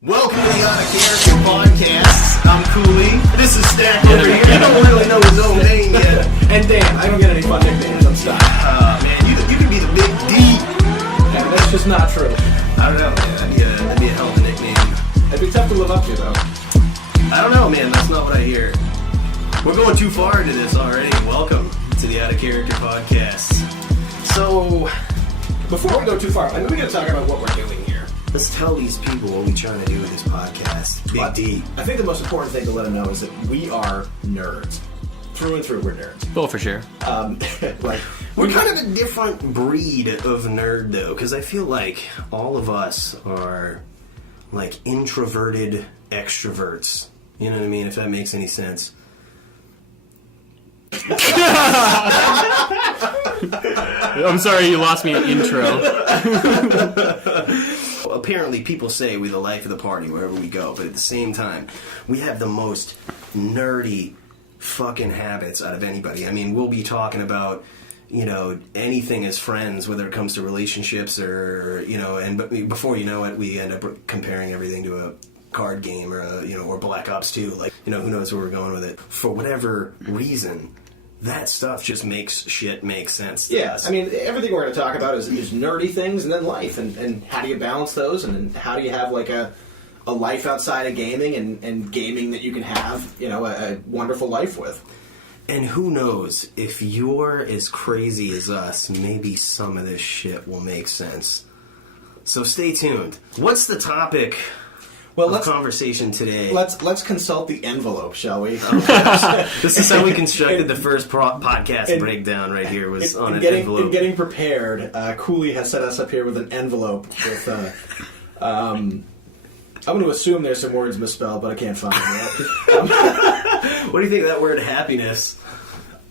Welcome to the Out of Character Podcast. I'm Cooley. This is Stack over here. I don't really know his own name yet. And Dan, I don't get any fun nicknames. I'm stuck. Man, you can be the Big D. And that's just not true. I don't know, man. That'd be a hell of a nickname. It'd be tough to live up to, though. I don't know, man. That's not what I hear. We're going too far into this already. Welcome to the Out of Character Podcast. So, before we go too far, I mean, we got to talk about what we're doing here. let's tell these people what we're trying to do with this podcast. Big D. I think the most important thing to let them know is that we are nerds. Through and through, we're nerds. Oh, for sure. Like, We're kind of a different breed of nerd, though, because I feel like all of us are, like, introverted extroverts. You know what I mean? If that makes any sense. I'm sorry you lost me at intro. Apparently, people say we're the life of the party wherever we go, but at the same time, we have the most nerdy fucking habits out of anybody. I mean, we'll be talking about, you know, anything as friends, whether it comes to relationships or, you know, but before you know it, we end up comparing everything to a card game or or Black Ops 2. Like, you know, who knows where we're going with it. For whatever reason, that stuff just makes shit make sense to us. I mean, everything we're going to talk about is nerdy things and then life. And how do you balance those? And how do you have, like, a life outside of gaming and gaming that you can have, you know, a wonderful life with. And who knows, if you're as crazy as us, maybe some of this shit will make sense. So stay tuned. What's the topic of conversation today? Let's consult the envelope, shall we? This is how we constructed the first podcast breakdown right here, was on an envelope. In getting prepared, Cooley has set us up here with an envelope with... I'm going to assume there's some words misspelled, but I can't find them yet. What do you think of that word, happiness?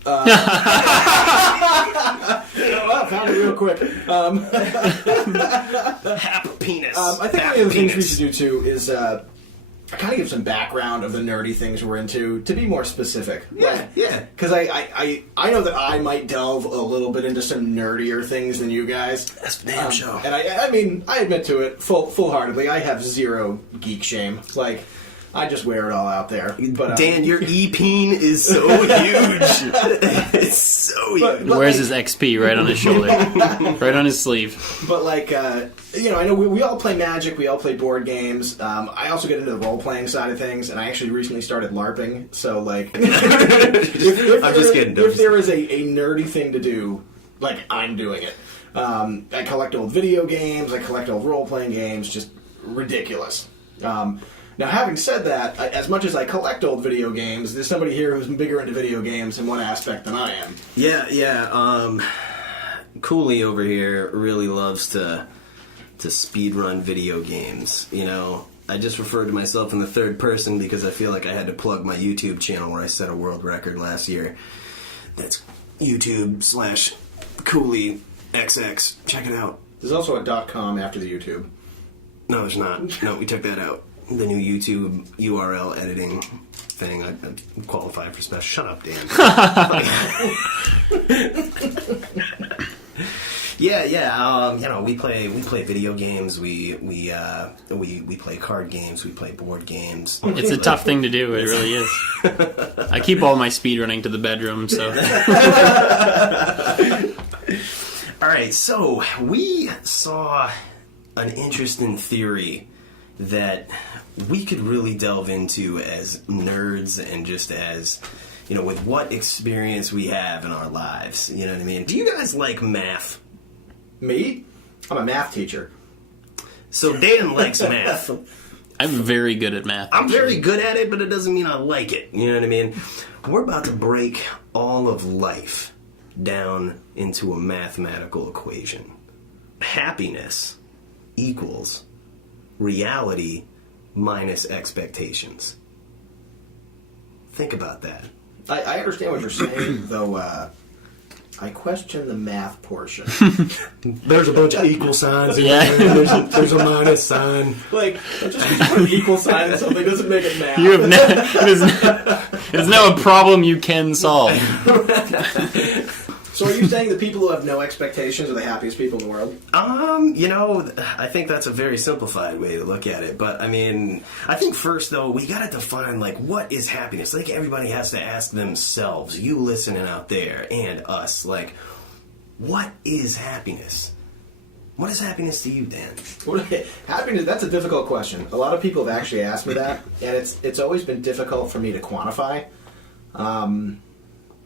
I found it real quick. Penis. I think one of the things we should do, too, is kind of give some background of the nerdy things we're into, to be more specific. Yeah. Because I know that I might delve a little bit into some nerdier things than you guys. That's the damn show. And I mean, I admit to it full-heartedly. I have zero geek shame. Like, I just wear it all out there. But Dan, your e-peen is so huge. It's so huge. He wears his XP right on his shoulder. Right on his sleeve. But, like, you know, I know we all play Magic, we all play board games. I also get into the role-playing side of things, and I actually recently started LARPing, so, like... if there is a nerdy thing to do, like, I'm doing it. I collect old video games, I collect old role-playing games, just ridiculous. Now, having said that, as much as I collect old video games, there's somebody here who's bigger into video games in one aspect than I am. Yeah. Cooley over here really loves to speedrun video games. You know, I just referred to myself in the third person because I feel like I had to plug my YouTube channel where I set a world record last year. That's YouTube/CooleyXX. Check it out. There's also a .com after the YouTube. No, there's not. No, we took that out. The new YouTube URL editing thing. I qualify for special. Shut up, Dan. Yeah. You know, we play video games. We play card games. We play board games. It's a tough thing to do. It really is. I keep all my speed running to the bedroom. So. All right. So we saw an interesting theory that we could really delve into as nerds and just as, you know, with what experience we have in our lives. You know what I mean? Do you guys like math? Me? I'm a math teacher. So Dan likes math. I'm very good at math. I'm very good at it, but it doesn't mean I like it. You know what I mean? We're about to break all of life down into a mathematical equation. Happiness equals reality minus expectations. Think about that. I understand what you're saying, though I question the math portion. There's a bunch of equal signs in there. There's a minus sign. Like, just put an equal sign in something doesn't make it math. You have it is now a problem you can solve. So are you saying that people who have no expectations are the happiest people in the world? I think that's a very simplified way to look at it. But, I mean, I think first, though, we got to define, like, what is happiness? Like, everybody has to ask themselves, you listening out there, and us, like, what is happiness? What is happiness to you, Dan? Happiness, that's a difficult question. A lot of people have actually asked me that, and it's always been difficult for me to quantify.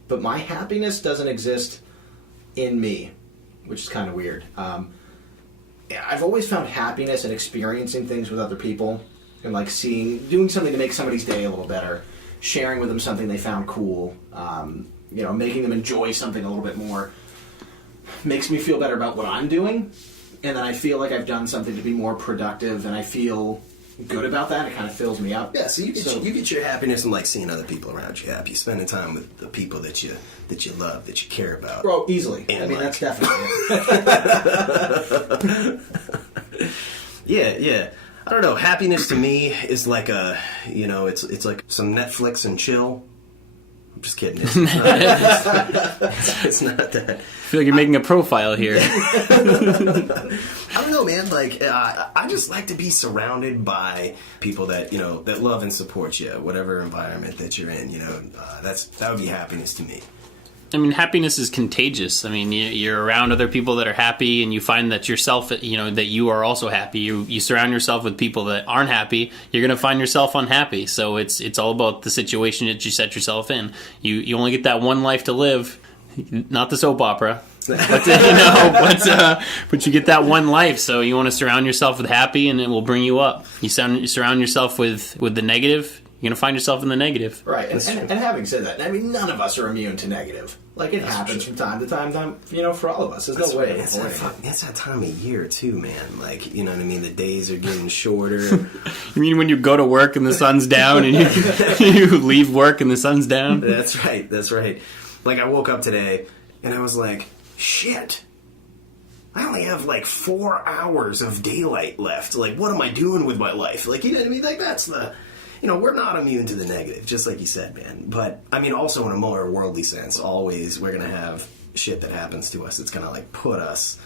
But my happiness doesn't exist in me, which is kind of weird. I've always found happiness in experiencing things with other people, and like doing something to make somebody's day a little better, sharing with them something they found cool, making them enjoy something a little bit more, makes me feel better about what I'm doing. And then I feel like I've done something to be more productive, and I feel good about that. It kind of fills me up. Yeah, so you get your happiness from like seeing other people around you happy, spending time with the people that you love, that you care about. Bro, easily. And that's definitely it. Yeah. I don't know. Happiness to me is like it's like some Netflix and chill. I'm just kidding. It's not that. I feel like you're making a profile here. I don't know, man. Like, I just like to be surrounded by people that that love and support you, whatever environment that you're in. That would be happiness to me. I mean, happiness is contagious. I mean, you're around other people that are happy, and you find that yourself, that you are also happy. You surround yourself with people that aren't happy, you're going to find yourself unhappy. So it's all about the situation that you set yourself in. You only get that one life to live, not the soap opera. But you get that one life, so you want to surround yourself with happy, and it will bring you up. You surround yourself with the negative, you're going to find yourself in the negative. Right, and having said that, I mean, none of us are immune to negative. Like, it happens from time to time, for all of us. There's no way of avoiding it. It's that time of year, too, man. Like, you know what I mean? The days are getting shorter. You mean when you go to work and the sun's down, and you leave work and the sun's down? That's right. Like, I woke up today, and I was like, shit. I only have, 4 hours of daylight left. Like, what am I doing with my life? Like, you know what I mean? Like, that's the... we're not immune to the negative, just like you said, man. But, I mean, also in a more worldly sense, always we're going to have shit that happens to us that's going to, put us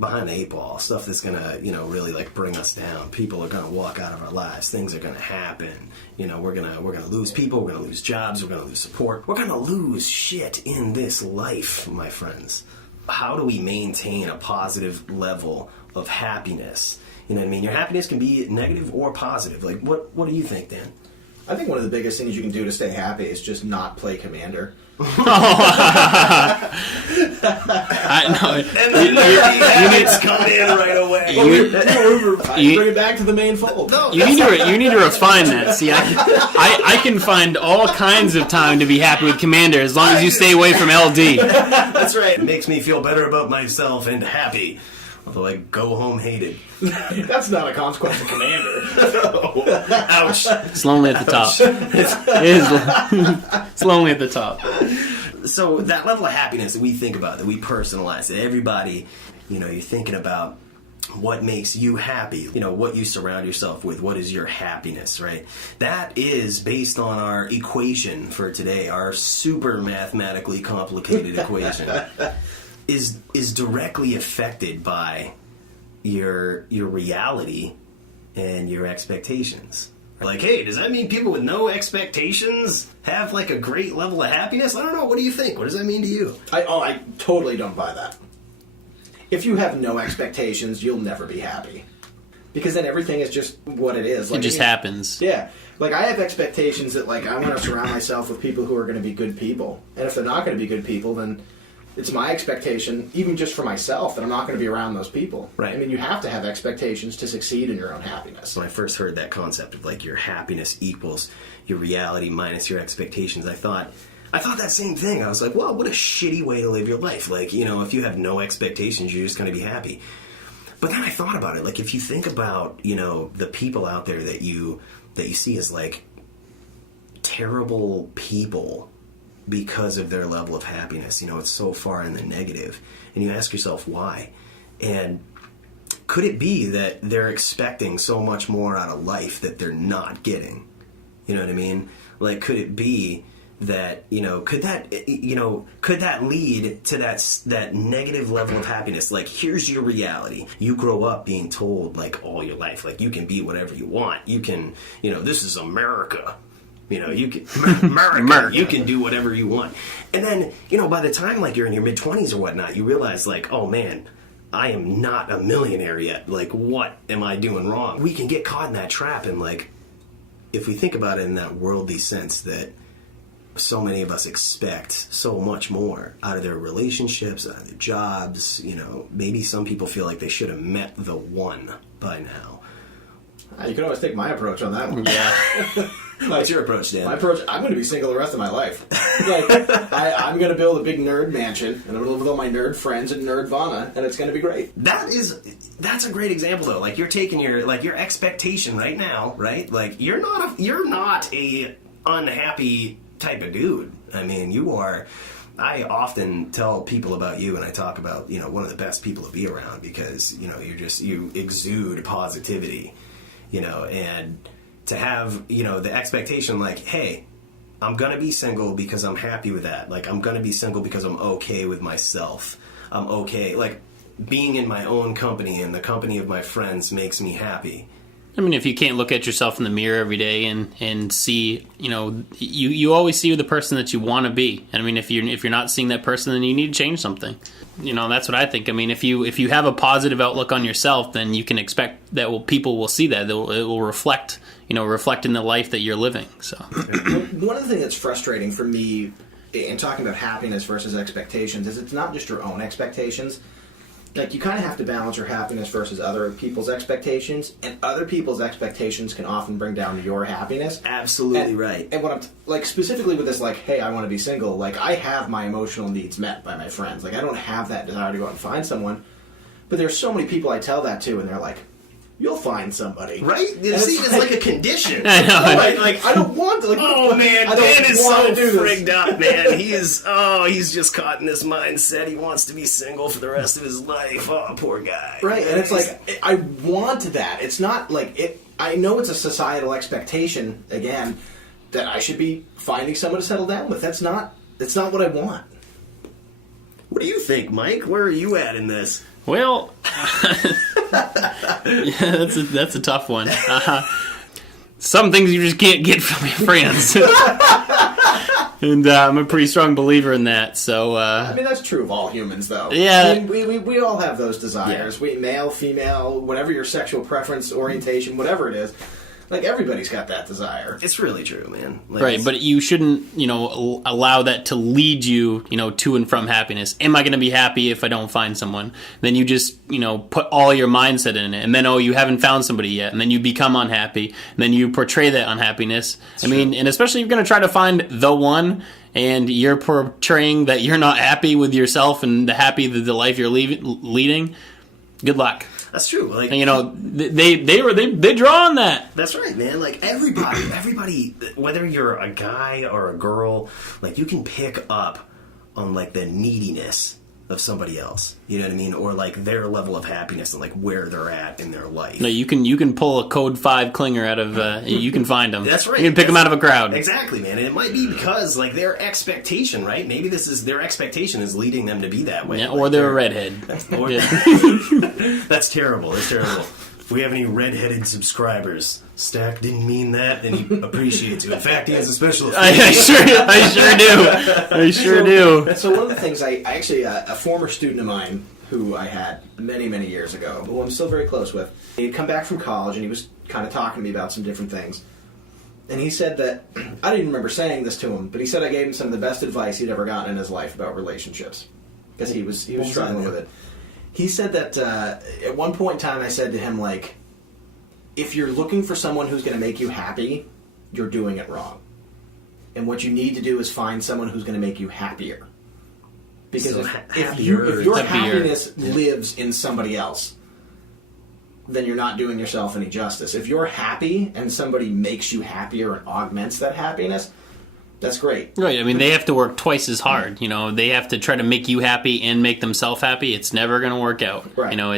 behind the 8 ball. Stuff that's going to, really, bring us down. People are going to walk out of our lives. Things are going to happen. We're going to lose people. We're going to lose jobs. We're going to lose support. We're going to lose shit in this life, my friends. How do we maintain a positive level of happiness? You know what I mean? Your happiness can be negative or positive. Like, what do you think, Dan? I think one of the biggest things you can do to stay happy is just not play Commander. And the units come in right away. Bring it back to the main fold. No, you need to refine that. See, I can find all kinds of time to be happy with Commander as long as you stay away from LD. That's right. It makes me feel better about myself and happy. Although I go home hated. That's not a consequence of Commander. Ouch. It's lonely at the top. It's lonely at the top. So that level of happiness that we think about, that we personalize, that everybody, you're thinking about what makes you happy, what you surround yourself with, what is your happiness, right? That is based on our equation for today, our super mathematically complicated equation. Is directly affected by your reality and your expectations. Like, hey, does that mean people with no expectations have a great level of happiness? I don't know. What do you think? What does that mean to you? I totally don't buy that. If you have no expectations, you'll never be happy. Because then everything is just what it is. It just happens. Yeah. I have expectations that, I want to surround myself with people who are going to be good people. And if they're not going to be good people, then it's my expectation, even just for myself, that I'm not going to be around those people. Right. I mean, you have to have expectations to succeed in your own happiness. When I first heard that concept of your happiness equals your reality minus your expectations, I thought that same thing. I was like, well, what a shitty way to live your life. If you have no expectations, you're just going to be happy. But then I thought about it. If you think about, the people out there that you see as terrible people because of their level of happiness, it's so far in the negative, and you ask yourself why. And could it be that they're expecting so much more out of life that they're not getting? You know what I mean? Could it be that, could that lead to that negative level of happiness? Like, here's your reality. You grow up being told, like, all your life, like, you can be whatever you want. You can, this is America. You can, America, you can do whatever you want. And then, by the time, like, you're in your mid-20s or whatnot, you realize, like, oh, man, I am not a millionaire yet. Like, what am I doing wrong? We can get caught in that trap, and, like, if we think about it in that worldly sense, that so many of us expect so much more out of their relationships, out of their jobs. Maybe some people feel like they should have met the one by now. You can always take my approach on that one. Yeah. What's your approach, Dan? My approach, I'm going to be single the rest of my life. Like, I'm going to build a big nerd mansion, and I'm going to live with all my nerd friends in Nerdvana, and it's going to be great. That's a great example, though. Like, you're taking your expectation right now, right? Like, you're not a unhappy type of dude. I mean, you are. I often tell people about you, and I talk about, one of the best people to be around, because, you exude positivity, and to have, the expectation, like, hey, I'm gonna be single because I'm happy with that. Like, I'm gonna be single because I'm okay with myself. I'm okay. Like, being in my own company and the company of my friends makes me happy. I mean, if you can't look at yourself in the mirror every day and see, you always see the person that you want to be. And I mean, if you're not seeing that person, then you need to change something. That's what I think. I mean, if you have a positive outlook on yourself, then you can expect that people will see that. It will reflect in the life that you're living. So, one of the things that's frustrating for me in talking about happiness versus expectations is it's not just your own expectations. Like, you kind of have to balance your happiness versus other people's expectations, and other people's expectations can often bring down your happiness. Absolutely right. And what I'm like, specifically with this, like, hey, I want to be single. Like, I have my emotional needs met by my friends. Like, I don't have that desire to go out and find someone. But there's so many people I tell that to, and they're like, "You'll find somebody." Right? It's like a condition. I know. Like, I don't want to. Like, oh, man, Dan is so frigged this. up, man. He's just caught in this mindset. He wants to be single for the rest of his life. Oh, poor guy. Right, and it's like, I want that. It's not like it. I know it's a societal expectation, again, that I should be finding someone to settle down with. That's not what I want. What do you think, Mike? Where are you at in this? Well, yeah, that's a tough one. Some things you just can't get from your friends, and I'm a pretty strong believer in that. So, I mean, that's true of all humans, though. Yeah, I mean, we all have those desires. Yeah. Male, female, whatever your sexual preference, orientation, whatever it is. Like, everybody's got that desire. It's really true, man. Like, right, but you shouldn't, allow that to lead you, to and from happiness. Am I going to be happy if I don't find someone? Then you just, put all your mindset in it. And then, you haven't found somebody yet. And then you become unhappy. And then you portray that unhappiness. That's true. And especially if you're going to try to find the one, and you're portraying that you're not happy with yourself and the life you're leading, good luck. That's true. Like, they draw on that. That's right, man. Like, everybody, whether you're a guy or a girl, like, you can pick up on, like, the neediness of somebody else. You know what I mean? Or, like, their level of happiness and, like, where they're at in their life. No, you can pull a code 5 clinger out of. You can find them. That's right. You can pick them out of a crowd. Exactly, man. And it might be because, like, their expectation, right? Maybe their expectation is leading them to be that way. Yeah, or they're a redhead. That's terrible. That's terrible. If we have any redheaded subscribers, Stack didn't mean that, and he appreciates you. In fact, he has a special effect. I sure do. So one of the things I actually, a former student of mine who I had many, many years ago, who I'm still very close with, he had come back from college, and he was kind of talking to me about some different things. And he said that, I didn't remember saying this to him, but he said I gave him some of the best advice he'd ever gotten in his life about relationships. Because he was struggling with it. He said that at one point in time I said to him, like, if you're looking for someone who's going to make you happy, you're doing it wrong. And what you need to do is find someone who's going to make you happier. Because if your happiness lives in somebody else, then you're not doing yourself any justice. If you're happy and somebody makes you happier and augments that happiness, That's great. Right. I mean, they have to work twice as hard. You know, they have to try to make you happy and make themselves happy. It's never going to work out. Right. You know,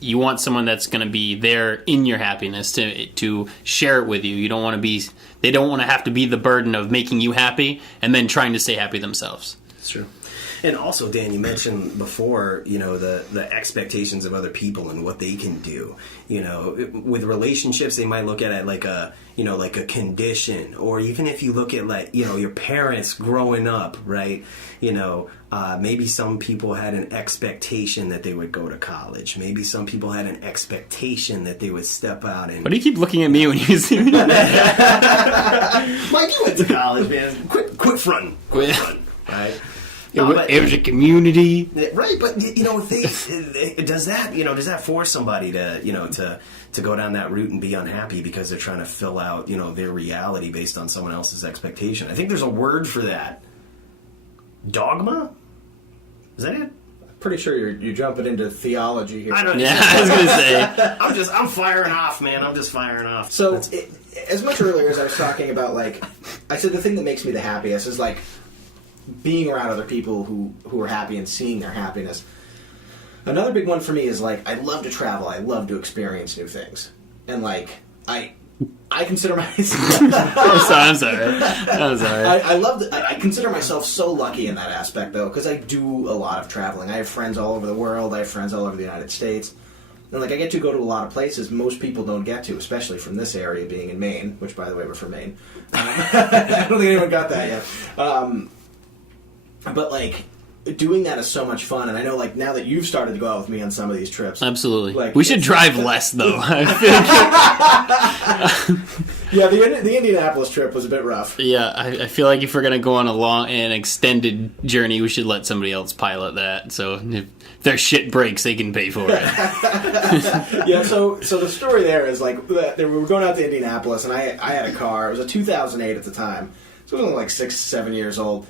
you want someone that's going to be there in your happiness to share it with you. You don't want to be. They don't want to have to be the burden of making you happy and then trying to stay happy themselves. It's true. And also, Dan, you mentioned before, you know, the expectations of other people and what they can do. You know, with relationships, they might look at it like a condition, or even if you look at, like, you know, your parents growing up, right? You know, maybe some people had an expectation that they would go to college. Maybe some people had an expectation that they would step out and... Why do you keep looking at me when you see me? Mike, you went to college, man. Quit fronting. Quit fronting, right? It was a community, right? But you know, does that force somebody to go down that route and be unhappy because they're trying to fill out, you know, their reality based on someone else's expectation? I think there's a word for that. Dogma? Is that it? Pretty sure you're jumping into theology here. I don't. Yeah, I was gonna say. I'm firing off, man. I'm just firing off. So, as much earlier as I was talking about, like, I said the thing that makes me the happiest is, like, being around other people who are happy and seeing their happiness. Another big one for me is, like, I love to travel. I love to experience new things. And, like, I consider myself... I'm sorry. I consider myself so lucky in that aspect, though, because I do a lot of traveling. I have friends all over the world. I have friends all over the United States. And, like, I get to go to a lot of places most people don't get to, especially from this area, being in Maine, which, by the way, we're from Maine. I don't think anyone got that yet. But, like, doing that is so much fun, and I know, like, now that you've started to go out with me on some of these trips... Absolutely. Like, we should drive less, though. Yeah, the Indianapolis trip was a bit rough. Yeah, I feel like if we're going to go on an extended journey, we should let somebody else pilot that, so if their shit breaks, they can pay for it. Yeah, so the story there is, like, we were going out to Indianapolis, and I had a car. It was a 2008 at the time, so it was only, like, 6-7 years old.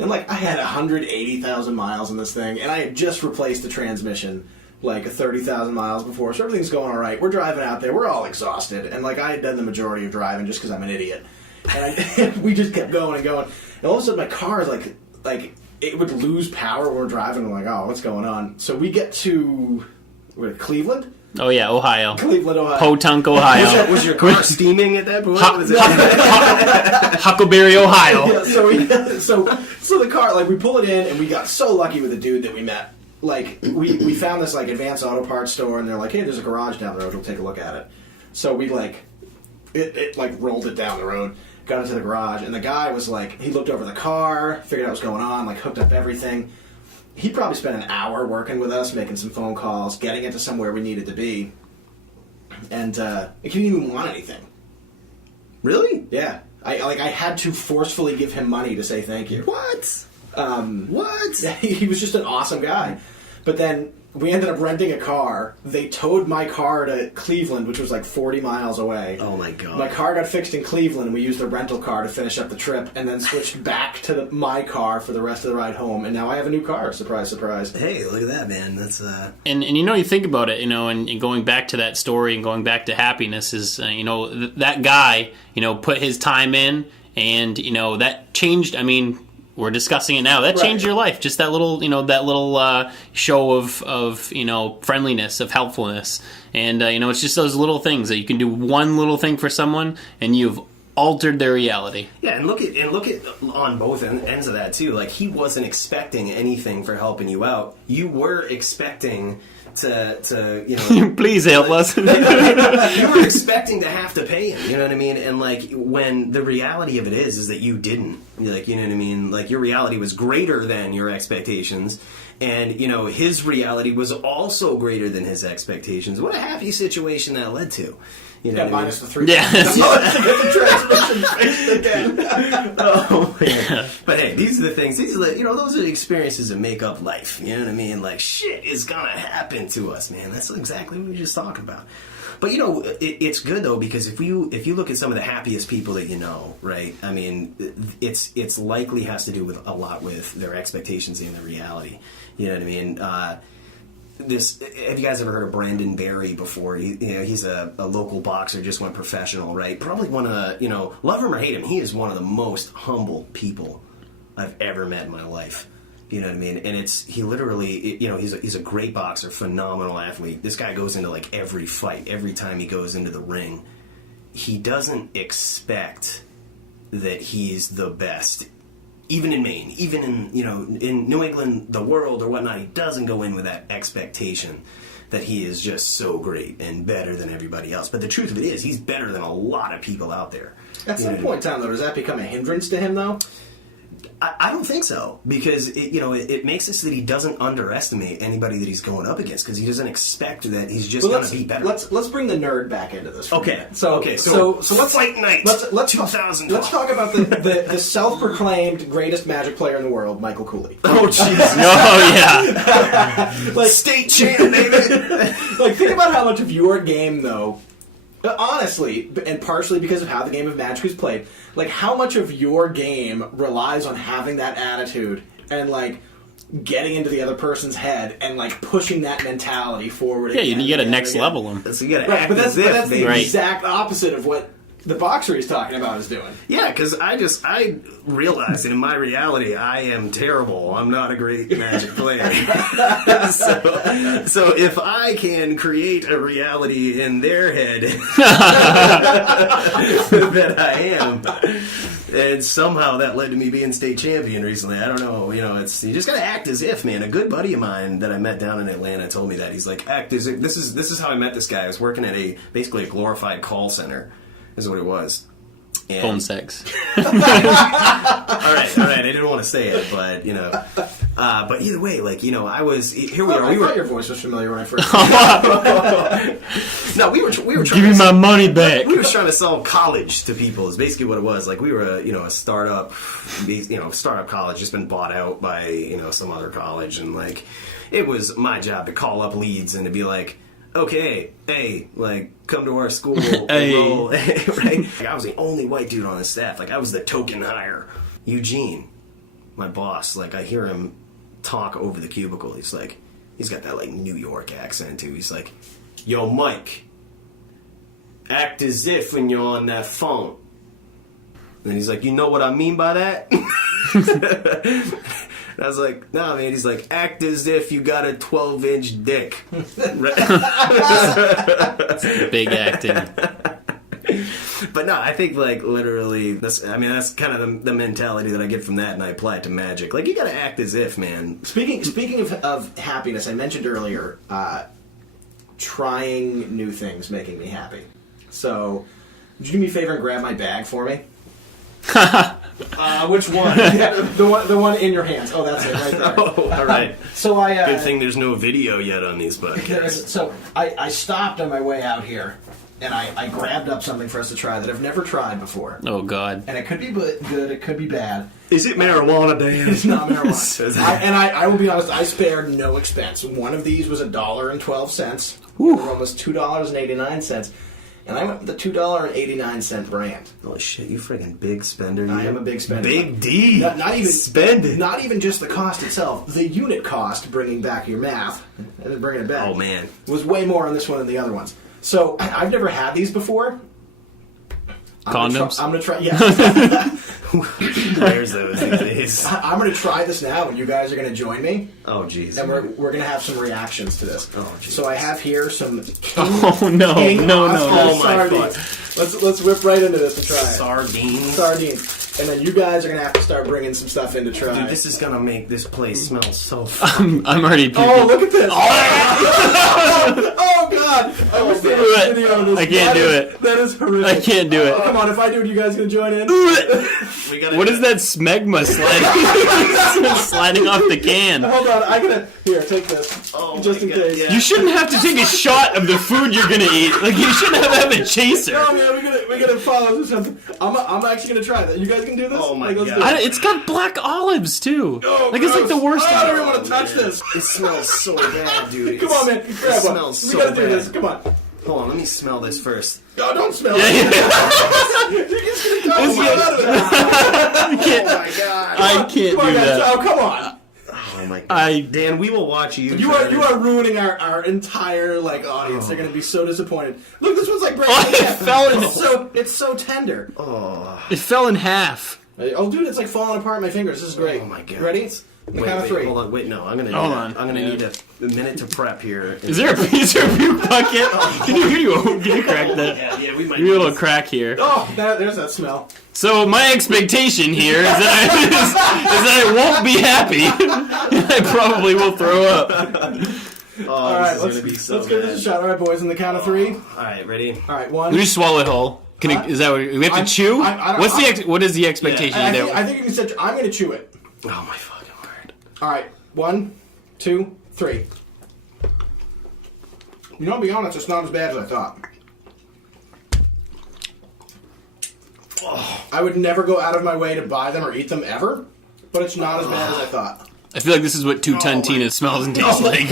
And, like, I had 180,000 miles in this thing, and I had just replaced the transmission, like, 30,000 miles before, so everything's going all right. We're driving out there. We're all exhausted, and, like, I had done the majority of driving just because I'm an idiot. And we just kept going and going. And all of a sudden, my car is, like it would lose power when we're driving. I'm like, oh, what's going on? So we get to Cleveland? Oh, yeah, Ohio. Cleveland, Ohio. Potunk, Ohio. Was your car steaming at that point? Huckleberry, Ohio. Yeah, so the car, like, we pull it in, and we got so lucky with the dude that we met. Like, we found this, like, Advanced Auto Parts store, and they're like, hey, there's a garage down the road, we'll take a look at it. So we, like, it rolled it down the road, got into the garage, and the guy was like, he looked over the car, figured out what was going on, like, hooked up everything. He probably spent an hour working with us, making some phone calls, getting it to somewhere we needed to be. And it didn't even want anything. Really? Yeah. I had to forcefully give him money to say thank you. What? What? He was just an awesome guy. But then we ended up renting a car. They towed my car to Cleveland, which was like 40 miles away. Oh, my God. My car got fixed in Cleveland, and we used the rental car to finish up the trip, and then switched back to my car for the rest of the ride home. And now I have a new car. Surprise, surprise. Hey, look at that, man. That's And you know, you think about it, you know, and going back to that story and going back to happiness is, you know, that guy, you know, put his time in, and, you know, that changed, I mean... We're discussing it now. That changed your life. Just that little, you know, show of, you know, friendliness, of helpfulness. And, you know, it's just those little things that you can do one little thing for someone and you've altered their reality. Yeah, and look at on both ends of that too. Like, he wasn't expecting anything for helping you out. You were expecting to you know, please help us. You were expecting to have to pay him, you know what I mean? And, like, when the reality of it is that you didn't, like, you know what I mean? Like, your reality was greater than your expectations, and, you know, his reality was also greater than his expectations. What a happy situation that led to. You know, minus the 3. Yeah. To get the transmission fixed again. Oh, man. But hey, these are the things. These are the, you know, those are the experiences that make up life. You know what I mean? Like, shit is gonna happen to us, man. That's exactly what we were just talking about. But, you know, it's good though, because if you look at some of the happiest people that you know, right? I mean, it's likely has to do with a lot with their expectations and their reality. You know what I mean? this. Have you guys ever heard of Brandon Berry before? He's a local boxer, just went professional, right? Probably one of the, love him or hate him, he is one of the most humble people I've ever met in my life. You know what I mean? And he literally, he's a great boxer, phenomenal athlete. This guy goes into like every fight, every time he goes into the ring, he doesn't expect that he's the best. Even in Maine, even in New England, the world or whatnot, he doesn't go in with that expectation that he is just so great and better than everybody else. But the truth of it is, he's better than a lot of people out there. At some point in time, though, does that become a hindrance to him, though? I don't think so, because it makes it so that he doesn't underestimate anybody that he's going up against, because he doesn't expect that he's just going to be better. Let's bring the nerd back into this. Okay. So let's Fight Night. Let's 2000. Let's talk about the self-proclaimed greatest Magic player in the world, Michael Cooley. Oh jeez. Oh yeah. Like state champ, baby. Like, think about how much of your game, though. Honestly, and partially because of how the game of Magic is played, like how much of your game relies on having that attitude and like getting into the other person's head and like pushing that mentality forward. Yeah, you got to next level them. So you got to Right, act but that's the Right. exact opposite of what the boxer he's talking about is doing. Yeah, because I realized that in my reality, I am terrible. I'm not a great Magic player. so if I can create a reality in their head that I am, and somehow that led to me being state champion recently. I don't know. You just got to act as if, man. A good buddy of mine that I met down in Atlanta told me that. He's like, act as if. This is how I met this guy. I was working at basically a glorified call center. Is what it was. And Phone sex. all right. I didn't want to say it, but but either way, like I was here. We are. I We thought were. your voice was familiar when I first. No, we were trying. Give me my money back. We were trying to sell college to people. Is basically what it was. Like we were a startup, startup college just been bought out by some other college, and like it was my job to call up leads and to be like, okay, hey, like, come to our school, Hey. enroll, right? Like, I was the only white dude on the staff. Like, I was the token hire. Eugene, my boss, like, I hear him talk over the cubicle. He's got that, like, New York accent, too. He's like, yo, Mike, act as if when you're on that phone. And he's like, you know what I mean by that? And I was like, nah, man. He's like, act as if you got a 12-inch dick. Big acting. But no, I think, like, literally, that's kind of the mentality that I get from that, and I apply it to Magic. Like, you gotta act as if, man. Speaking of happiness, I mentioned earlier, trying new things making me happy. So, would you do me a favor and grab my bag for me? Which one? Yeah, the one in your hands. Oh, that's it, right there. Oh, all right. So I Good thing there's no video yet on these podcasts. So I stopped on my way out here, and I grabbed up something for us to try that I've never tried before. Oh God. And it could be good, it could be bad. Is it marijuana, Dan? It's not marijuana. I will be honest, I spared no expense. One of these was $1.12. The other one was $2.89. And I went with the $2.89 brand. Holy shit, you friggin' big spender. I am a big spender. Big D. Not even spend it. Not even just the cost itself. The unit cost, bringing back your math, and then bringing it back. Oh man, was way more on this one than the other ones. So I've never had these before. Condoms? I'm gonna try. Yeah. There's those these days. I'm gonna try this now, and you guys are gonna join me. Oh jeez. And we're gonna have some reactions to this. Oh jeez. So I have here some. Oh no! Oh my sardines. Let's whip right into this and try it. Sardines. And then you guys are gonna have to start bringing some stuff in to try. Dude, this is gonna make this place smell so. I'm already puking. Oh, look at this! Oh God! I wish there was a video of this. I can't do it. That is horrific. I can't do it. Oh, come on, if I do it, you guys gonna join in? What is that smegma sliding off the can? Hold on, here, take this. Oh, just in my God, case. yeah. You shouldn't have to take a shot of the food you're gonna eat. Like you shouldn't have a chaser. No, man, we gotta follow through something. I'm actually gonna try that. You guys can do this? Oh, my let's God. do it. It's got black olives too. Oh, like it's like the worst. I don't even want to touch this. It smells so bad, dude. Come on, man. Grab It one. smells We so gotta bad. do this. Come on. Hold on, let me smell this first. No, don't smell it. You're just gonna go out of it. I can't. Oh my God. I can't Come on, do guys. that. Oh, come on. Oh Oh my god. Dan, we will watch you. You are ruining our entire audience. They're going to be so disappointed. Look, this one's like breaking it fell in. It's so tender. Oh. It fell in half. Oh, dude, it's like falling apart in my fingers. This is great. Oh my god. Ready? Count of 3. Hold on. Wait, no. I'm gonna. I'm gonna need a minute to prep here. Is there a puke bucket? Can you crack that? Yeah, we might. Give me a little crack here. Oh, there's that smell. So my expectation here is that I won't be happy. I probably will throw up. All right, let's give this a shot. All right, boys, on the count of 3. All right, ready? All right, 1. We just swallow it whole. Is that what we have to chew? What is the expectation there? I think you can say I'm going to chew it. Oh my fucking word! All right, 1, 2, 3. You know, to be honest, it's not as bad as I thought. Oh, I would never go out of my way to buy them or eat them ever, but it's not as bad as I thought. I feel like this is what two-ton Tina smells and tastes like.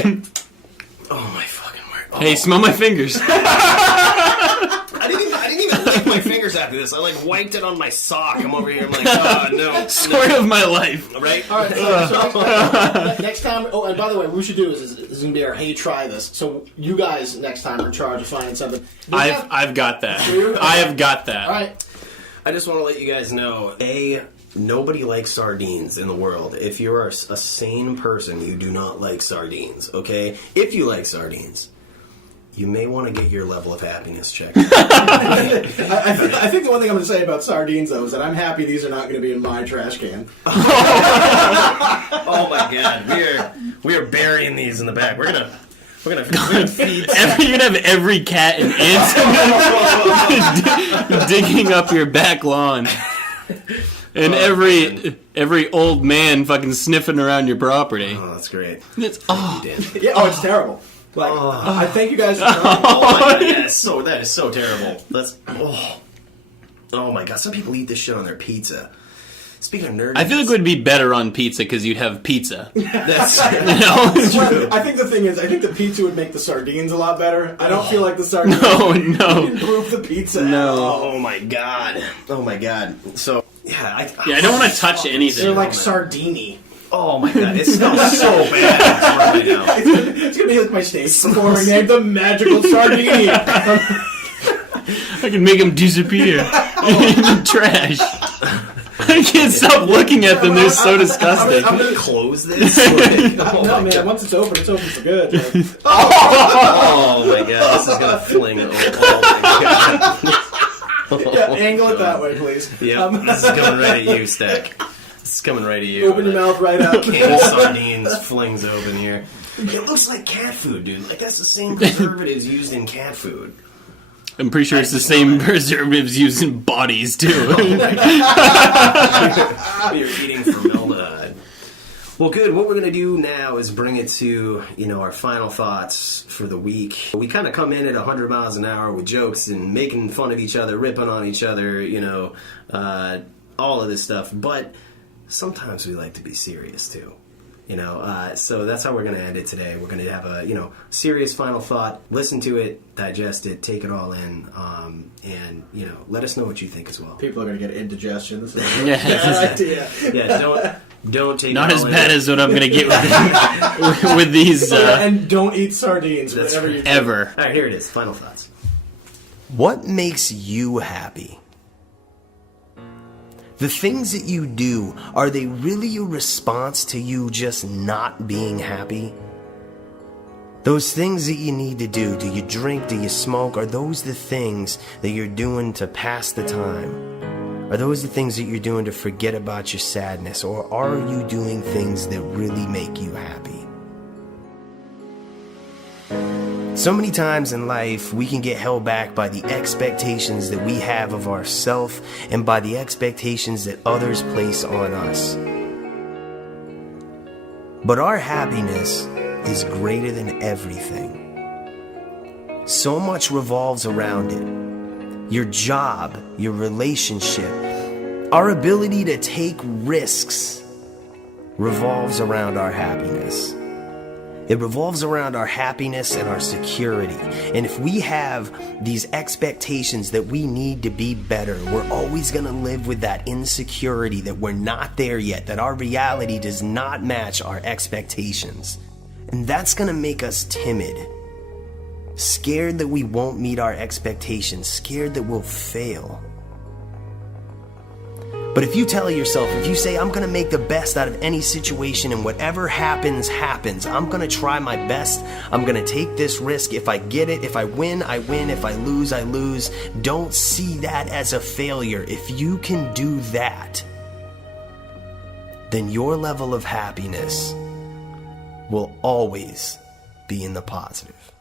Oh my fucking word! Oh. Hey, smell my fingers. I didn't even lick my fingers after this. I wiped it on my sock. I'm over here. I'm like, oh no. Story of my life. Right? All right. So next time. Oh, and by the way, what we should do is this is going to be our hey, try this. So you guys next time are in charge of finding something. I've got that. I have got that. All right. I just want to let you guys know, nobody likes sardines in the world. If you're a sane person, you do not like sardines, okay? If you like sardines, you may want to get your level of happiness checked. I think the one thing I'm going to say about sardines, though, is that I'm happy these are not going to be in my trash can. Oh my god, we are burying these in the back. We're gonna feed. You're gonna have every cat and ant digging up your back lawn, and every old man fucking sniffing around your property. Oh, that's great. It's it's terrible. I thank you guys for trying. Oh my god, that is so terrible. Oh my god, some people eat this shit on their pizza. Speaking of nerds, I feel like it would be better on pizza because you'd have pizza. That's Well, I think the thing is, I think the pizza would make the sardines a lot better. I don't feel like the sardines would improve the pizza. No. Oh my god. So I don't want to touch anything. They're like sardini. Oh my god, it smells so bad right now. It's gonna be like my stage performing name, the magical sardini. I can make them disappear in the trash. I can't stop looking at them. They're so disgusting. I'm gonna close this. No, man. Once it's open for good. Oh my god, this is gonna fling. Oh my god. Yeah, angle it that way, please. Yeah, this is coming right at you, Stack. This is coming right at you. Open your mouth right up. Can of sardines flings open here. It looks like cat food, dude. That's the same preservatives used in cat food. I'm pretty sure it's the same preservatives used in bodies, too. You're eating formaldehyde. Well, good. What we're going to do now is bring it to, our final thoughts for the week. We kind of come in at 100 miles an hour with jokes and making fun of each other, ripping on each other, all of this stuff. But sometimes we like to be serious, too. So that's how we're going to end it today. We're going to have a, serious final thought, listen to it, digest it, take it all in, and, let us know what you think as well. People are going to get indigestion. This is a bad idea. Yeah, don't take Not it as all bad in. as what I'm going to get with these. And don't eat sardines, That's whatever you do. Ever. All right, here it is. Final thoughts. What makes you happy? The things that you do, are they really a response to you just not being happy? Those things that you need to do you drink, do you smoke, are those the things that you're doing to pass the time? Are those the things that you're doing to forget about your sadness? Or are you doing things that really make you happy? So many times in life, we can get held back by the expectations that we have of ourselves and by the expectations that others place on us. But our happiness is greater than everything. So much revolves around it. Your job, your relationship, our ability to take risks revolves around our happiness. It revolves around our happiness and our security. And if we have these expectations that we need to be better, we're always going to live with that insecurity that we're not there yet, that our reality does not match our expectations. And that's going to make us timid, scared that we won't meet our expectations, scared that we'll fail. But if you tell yourself, if you say, I'm going to make the best out of any situation and whatever happens, happens. I'm going to try my best. I'm going to take this risk. If I get it, if I win, I win. If I lose, I lose. Don't see that as a failure. If you can do that, then your level of happiness will always be in the positive.